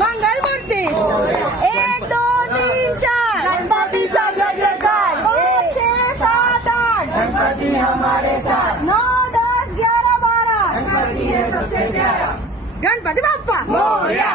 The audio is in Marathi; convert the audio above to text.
मंगलमूर्ती 1 2 3 4 गणपतीचा जय जयकार 5 6 7 8 गणपति हमारे साथ 9 10 11 12 गणपति है सबसे प्यारा गणपती बाप्पा मोरया